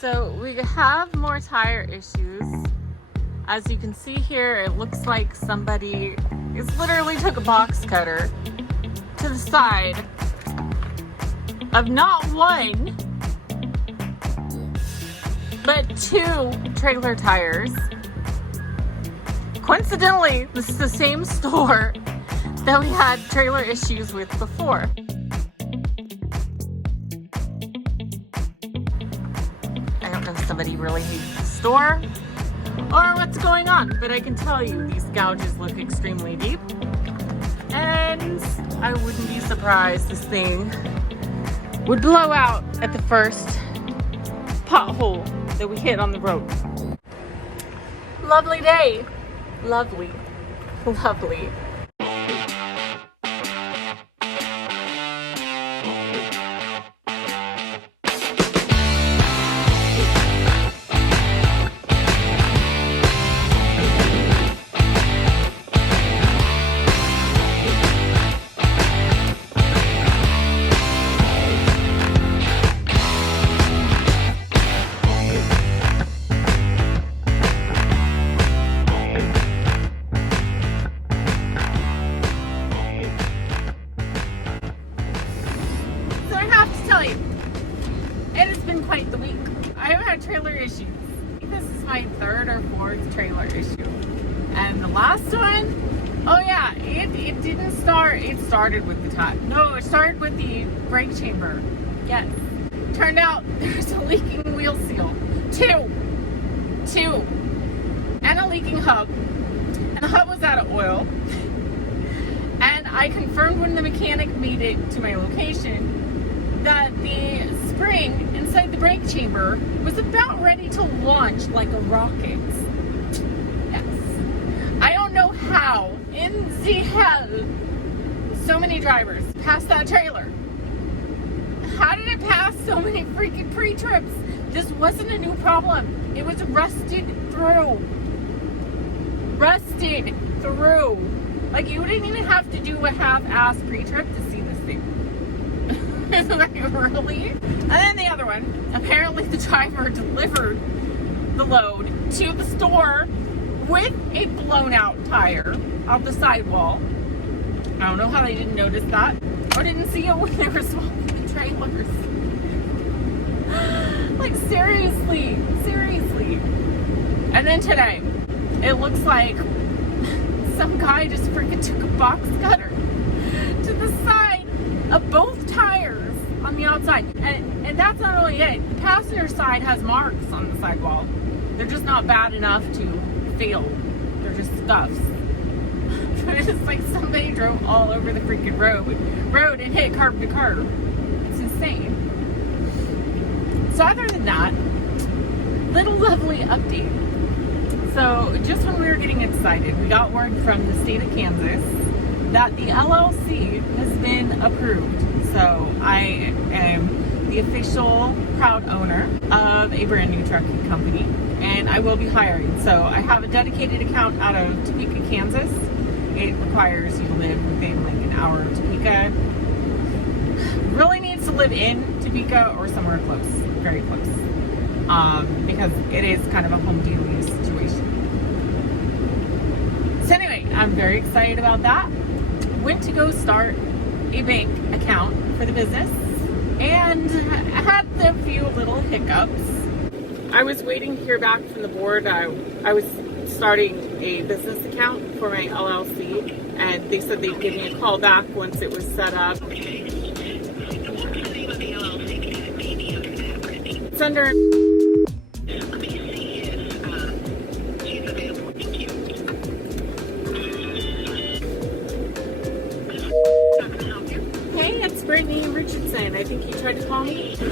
So we have more tire issues. As you can see here, it looks like somebody literally took a box cutter to the side of not one, but 2 trailer tires. Coincidentally, this is the same store that we had trailer issues with before. I don't know if somebody really hates the store or what's going on, but I can tell you these gouges look extremely deep, and I wouldn't be surprised this thing would blow out at the first pothole that we hit on the road. Lovely day. Lovely. Lovely. Quite the week. I have had trailer issues. This is my 3rd or 4th trailer issue. And the last one, oh yeah, it didn't start. It started with the tire. No, it started with the brake chamber. Yes. Turned out there's a leaking wheel seal. Two. And a leaking hub. And the hub was out of oil. And I confirmed when the mechanic made it to my location that the spring inside the brake chamber was about ready to launch like a rocket. Yes. I don't know how in the hell so many drivers passed that trailer. How did it pass so many freaking pre-trips? This wasn't a new problem. It was rusted through. Like, you didn't even have to do a half-ass pre-trip to see this thing. Like, really? And then the other one, apparently the driver delivered the load to the store with a blown out tire off the sidewall. I don't know how they didn't notice that or didn't see it when they were swapping the trailers. Like, seriously. And then today, it looks like some guy just freaking took a box cutter to the side of both tires on the outside. And that's not only it. The passenger side has marks on the sidewall. They're just not bad enough to fail. They're just scuffs. It's like somebody drove all over the freaking road and hit curb to curb. It's insane. So other than that, little lovely update. So just when we were getting excited, we got word from the state of Kansas that the LLC has been approved. So I am the official proud owner of a brand new trucking company, and I will be hiring. So I have a dedicated account out of Topeka, Kansas. It requires you to live within like an hour of Topeka. Really needs to live in Topeka or somewhere close, very close, because it is kind of a home dealing situation. So anyway, I'm very excited about that. Went to go start a bank account for the business and had a few little hiccups. I was waiting to hear back from the board. I was starting a business account for my LLC, and they said they'd give me a call back once it was set up. It's under... Hey, it's Brittney Richardson. I think you tried to call me. Yes,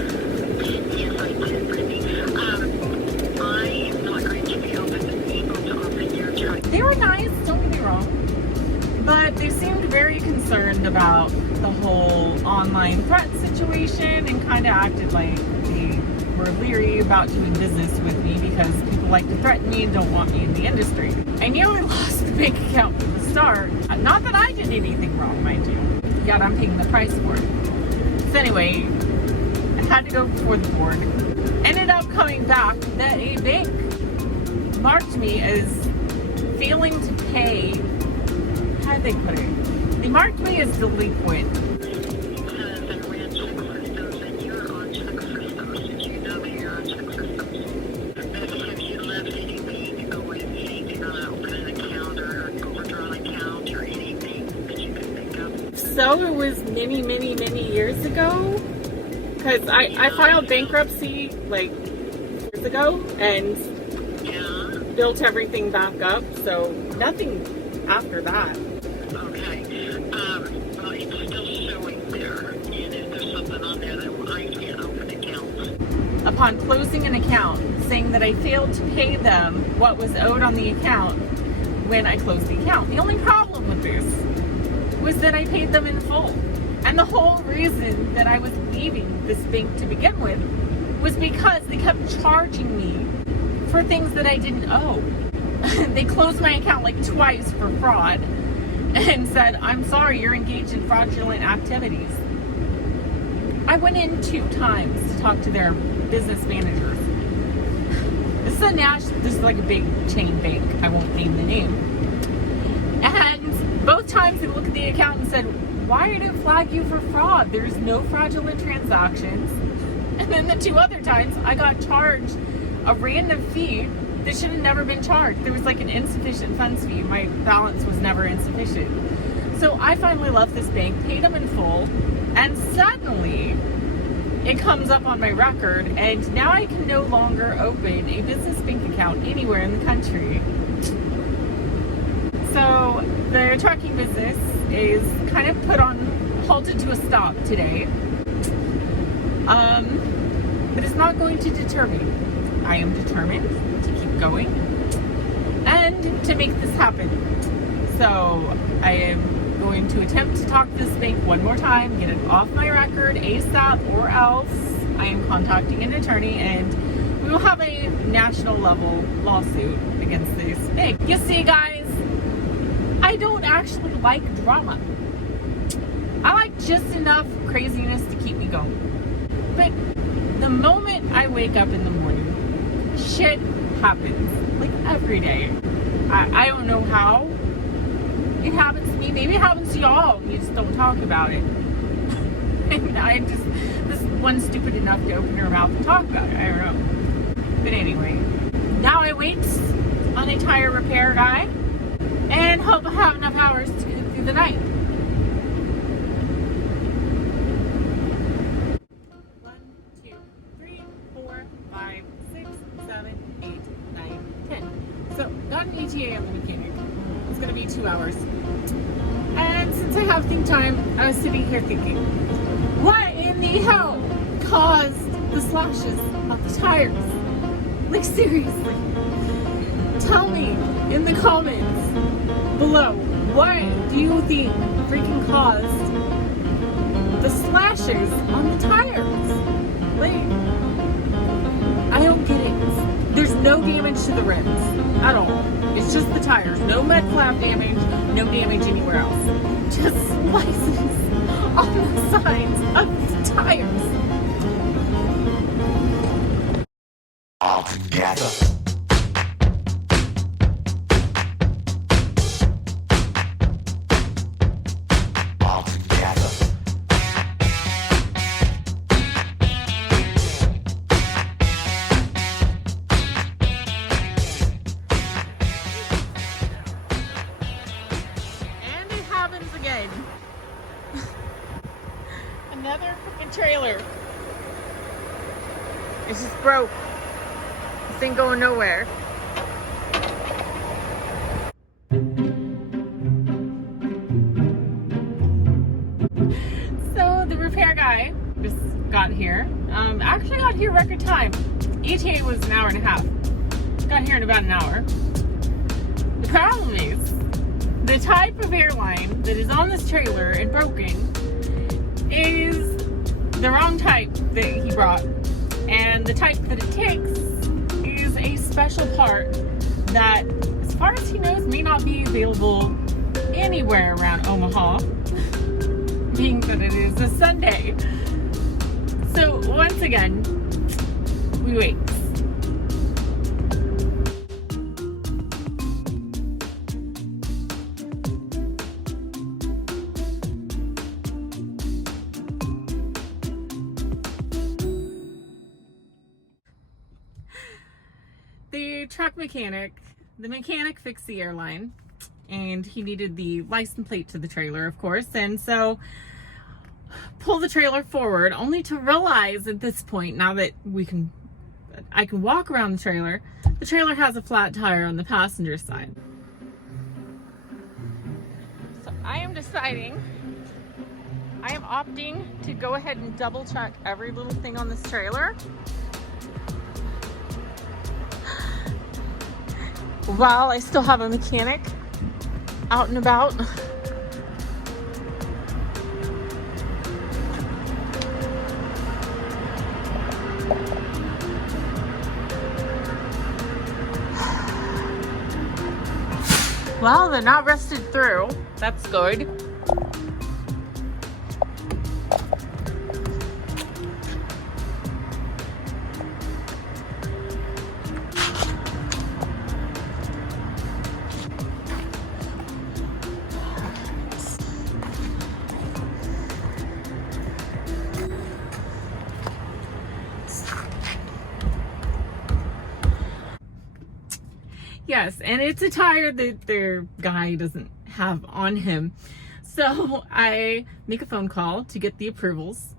I did, Brittney. I am not going to be able to offer your truck. They were nice, don't get me wrong, but they seemed very concerned about the whole online threat situation and kind of acted like they were leery about doing business with me because people like to threaten me and don't want me in the industry. I nearly lost the bank account from the start. Not that I did anything wrong, mind you. Yet I'm paying the price for it. So anyway, I had to go before the board. Ended up coming back that a bank marked me as failing to pay. How did they put it? They marked me as delinquent. Because I ran check systems and you're on check systems. Did you know that you're on check systems? Have you left anything or anything on an open account or an overdrawn account or anything that you can think of? So it was many years ago. Because I filed bankruptcy like years ago and built everything back up. So nothing after that. Okay. Well, it's still showing there. And if there's something on there, then I can't open accounts. Upon closing an account, saying that I failed to pay them what was owed on the account when I closed the account. The only problem with this was that I paid them in full. And the whole reason that I was leaving this bank to begin with was because they kept charging me for things that I didn't owe. They closed my account like twice for fraud and said, I'm sorry, you're engaged in fraudulent activities. I went in 2 times to talk to their business managers. This is like a big chain bank. I won't name the name. And both times they looked at the account and said, why did it flag you for fraud? There's no fraudulent transactions. And then the 2 other times I got charged a random fee that should have never been charged. There was like an insufficient funds fee. My balance was never insufficient. So I finally left this bank, paid them in full, and suddenly it comes up on my record, and now I can no longer open a business bank account anywhere in the country. So the trucking business is kind of halted to a stop today. But it's not going to deter me. I am determined to keep going and to make this happen. So I am going to attempt to talk to this bank one more time, get it off my record ASAP, or else I am contacting an attorney and we will have a national level lawsuit against this bank. You see, guys, I don't actually like drama. I like just enough craziness to keep me going. But the moment I wake up in the morning, shit happens. Like every day. I don't know how it happens to me. Maybe it happens to y'all and you just don't talk about it. And this one's stupid enough to open her mouth and talk about it. I don't know. But anyway, now I wait on a tire repair guy and hope I have enough hours to get through the night. 1, 2, 3, 4, 5, 6, 7, 8, 9, 10. So, got an ETA on the mechanic. It's going to be 2 hours. And since I have think time, I was sitting here thinking, what in the hell caused the slashes on the tires? Like, seriously. Tell me in the comments below, what do you think freaking caused the slashes on the tires? Like, I don't get it. There's no damage to the rims at all. It's just the tires. No mud flap damage, no damage anywhere else. Just slices on the sides of the tires. All together. Again. Another freaking trailer. It's just broke. This ain't going nowhere. So the repair guy just got here. Actually got here record time. ETA was an hour and a half. Got here in about an hour. The problem is, the type of airline that is on this trailer and broken is the wrong type that he brought. And the type that it takes is a special part that, as far as he knows, may not be available anywhere around Omaha, being that it is a Sunday. So once again, we wait. the mechanic fixed the airline, and he needed the license plate to the trailer, of course, and so pull the trailer forward, only to realize at this point, now that I can walk around the trailer has a flat tire on the passenger side. So I am opting to go ahead and double check every little thing on this trailer while I still have a mechanic out and about. Well, they're not rusted through. That's good. Yes, and it's a tire that their guy doesn't have on him. So I make a phone call to get the approvals,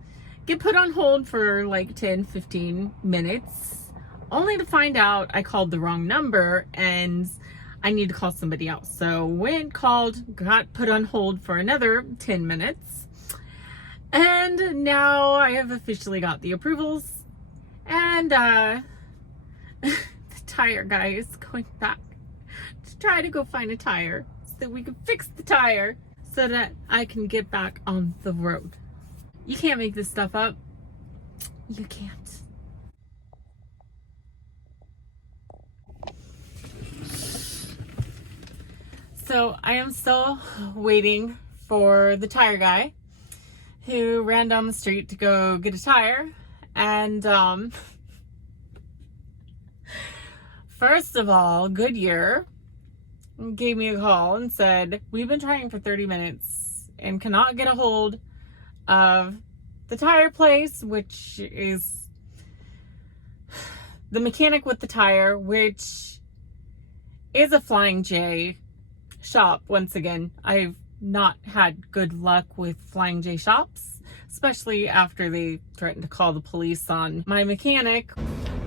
get put on hold for like 10-15 minutes, only to find out I called the wrong number and I need to call somebody else. So went, called, got put on hold for another 10 minutes. And now I have officially got the approvals, and the tire guy is going back to try to go find a tire so that we can fix the tire so that I can get back on the road. You can't make this stuff up. You can't. So I am still waiting for the tire guy who ran down the street to go get a tire, and first of all, Goodyear gave me a call and said, we've been trying for 30 minutes and cannot get a hold of the tire place, which is the mechanic with the tire, which is a Flying J shop. Once again, I've not had good luck with Flying J shops, especially after they threatened to call the police on my mechanic.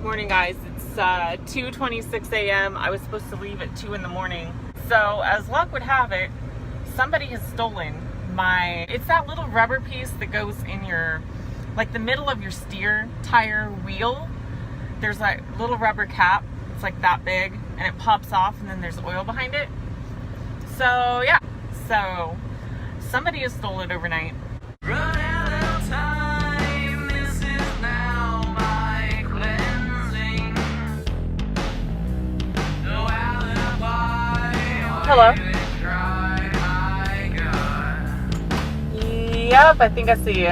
Morning, guys. It's 2:26 a.m. I was supposed to leave at 2 in the morning. So as luck would have it, somebody has stolen it's that little rubber piece that goes in your, like the middle of your steer tire wheel. There's that little rubber cap. It's like that big, and it pops off, and then there's oil behind it. So yeah, so somebody has stolen it overnight. Run out of time, this is now my cleansing. No alibi. Hello. Yep, I think I see you.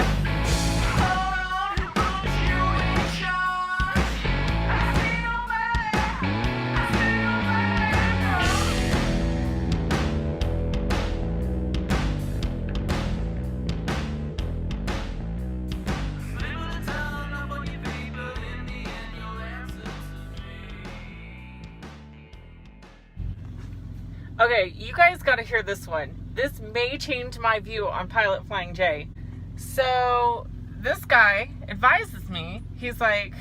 Okay, you guys got to hear this one. This may change my view on Pilot Flying J. So this guy advises me, he's like,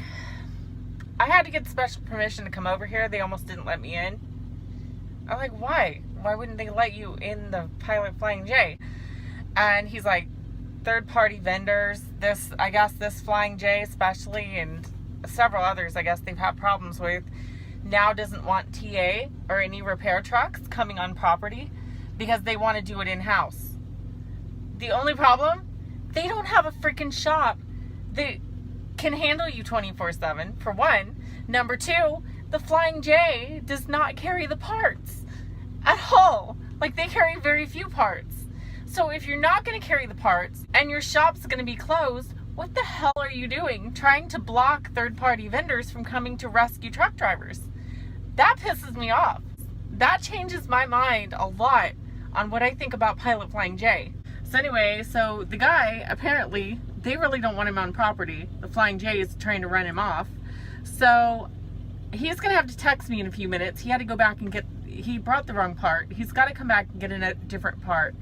I had to get special permission to come over here. They almost didn't let me in. I'm like, why? Why wouldn't they let you in the Pilot Flying J? And he's like, third-party vendors, I guess this Flying J especially, and several others I guess they've had problems with, now doesn't want TA or any repair trucks coming on property because they want to do it in-house. The only problem, they don't have a freaking shop that can handle you 24/7, for one. Number two, the Flying J does not carry the parts at all. Like, they carry very few parts. So if you're not going to carry the parts and your shop's going to be closed, what the hell are you doing trying to block third-party vendors from coming to rescue truck drivers? That pisses me off. That changes my mind a lot on what I think about Pilot Flying J. So anyway, so the guy, apparently, they really don't want him on property. The Flying J is trying to run him off. So he's gonna have to text me in a few minutes. He had to go back and he brought the wrong part. He's got to come back and get in a different part.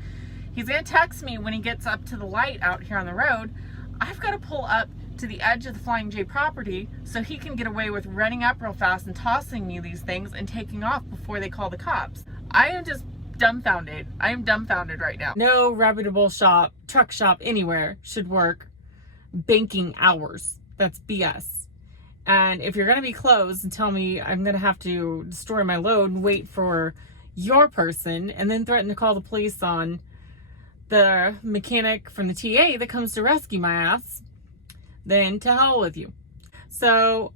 He's gonna text me when he gets up to the light out here on the road. I've got to pull up to the edge of the Flying J property so he can get away with running up real fast and tossing me these things and taking off before they call the cops. I am just dumbfounded. I am dumbfounded right now. No reputable shop, truck shop anywhere should work banking hours. That's BS. And if you're going to be closed and tell me I'm going to have to destroy my load and wait for your person and then threaten to call the police on the mechanic from the TA that comes to rescue my ass, then to hell with you. So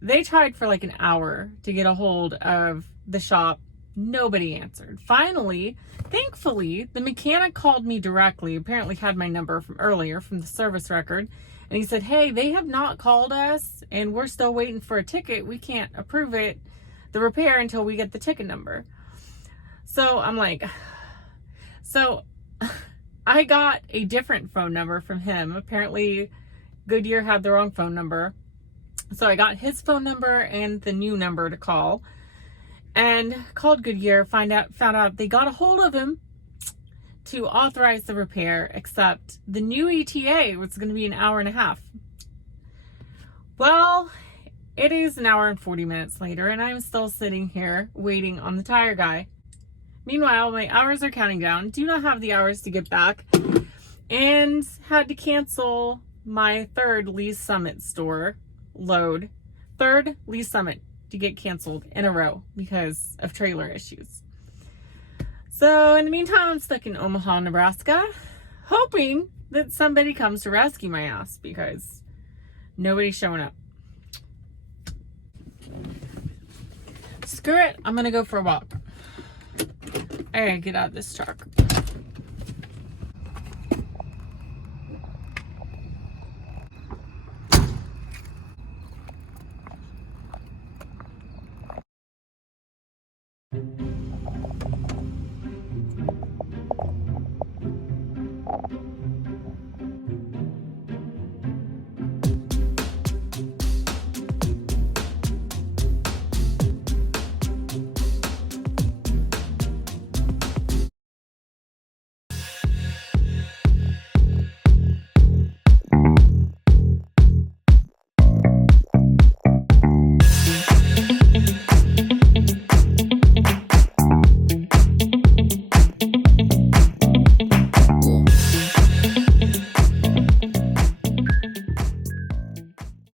they tried for like an hour to get a hold of the shop. Nobody answered. Finally, thankfully, the mechanic called me directly, apparently had my number from earlier from the service record. And he said, hey, they have not called us and we're still waiting for a ticket. We can't approve it, the repair, until we get the ticket number. So I'm like, so I got a different phone number from him. Apparently Goodyear had the wrong phone number. So I got his phone number and the new number to call and called Goodyear, found out they got a hold of him to authorize the repair, except the new ETA was going to be an hour and a half. Well, it is an hour and 40 minutes later and I'm still sitting here waiting on the tire guy. Meanwhile, my hours are counting down. Do not have the hours to get back and had to cancel my third Lee Summit store load. Third Lee Summit to get canceled in a row because of trailer issues. So in the meantime, I'm stuck in Omaha, Nebraska, hoping that somebody comes to rescue my ass because nobody's showing up. Screw it, I'm gonna go for a walk. I gotta get out of this truck.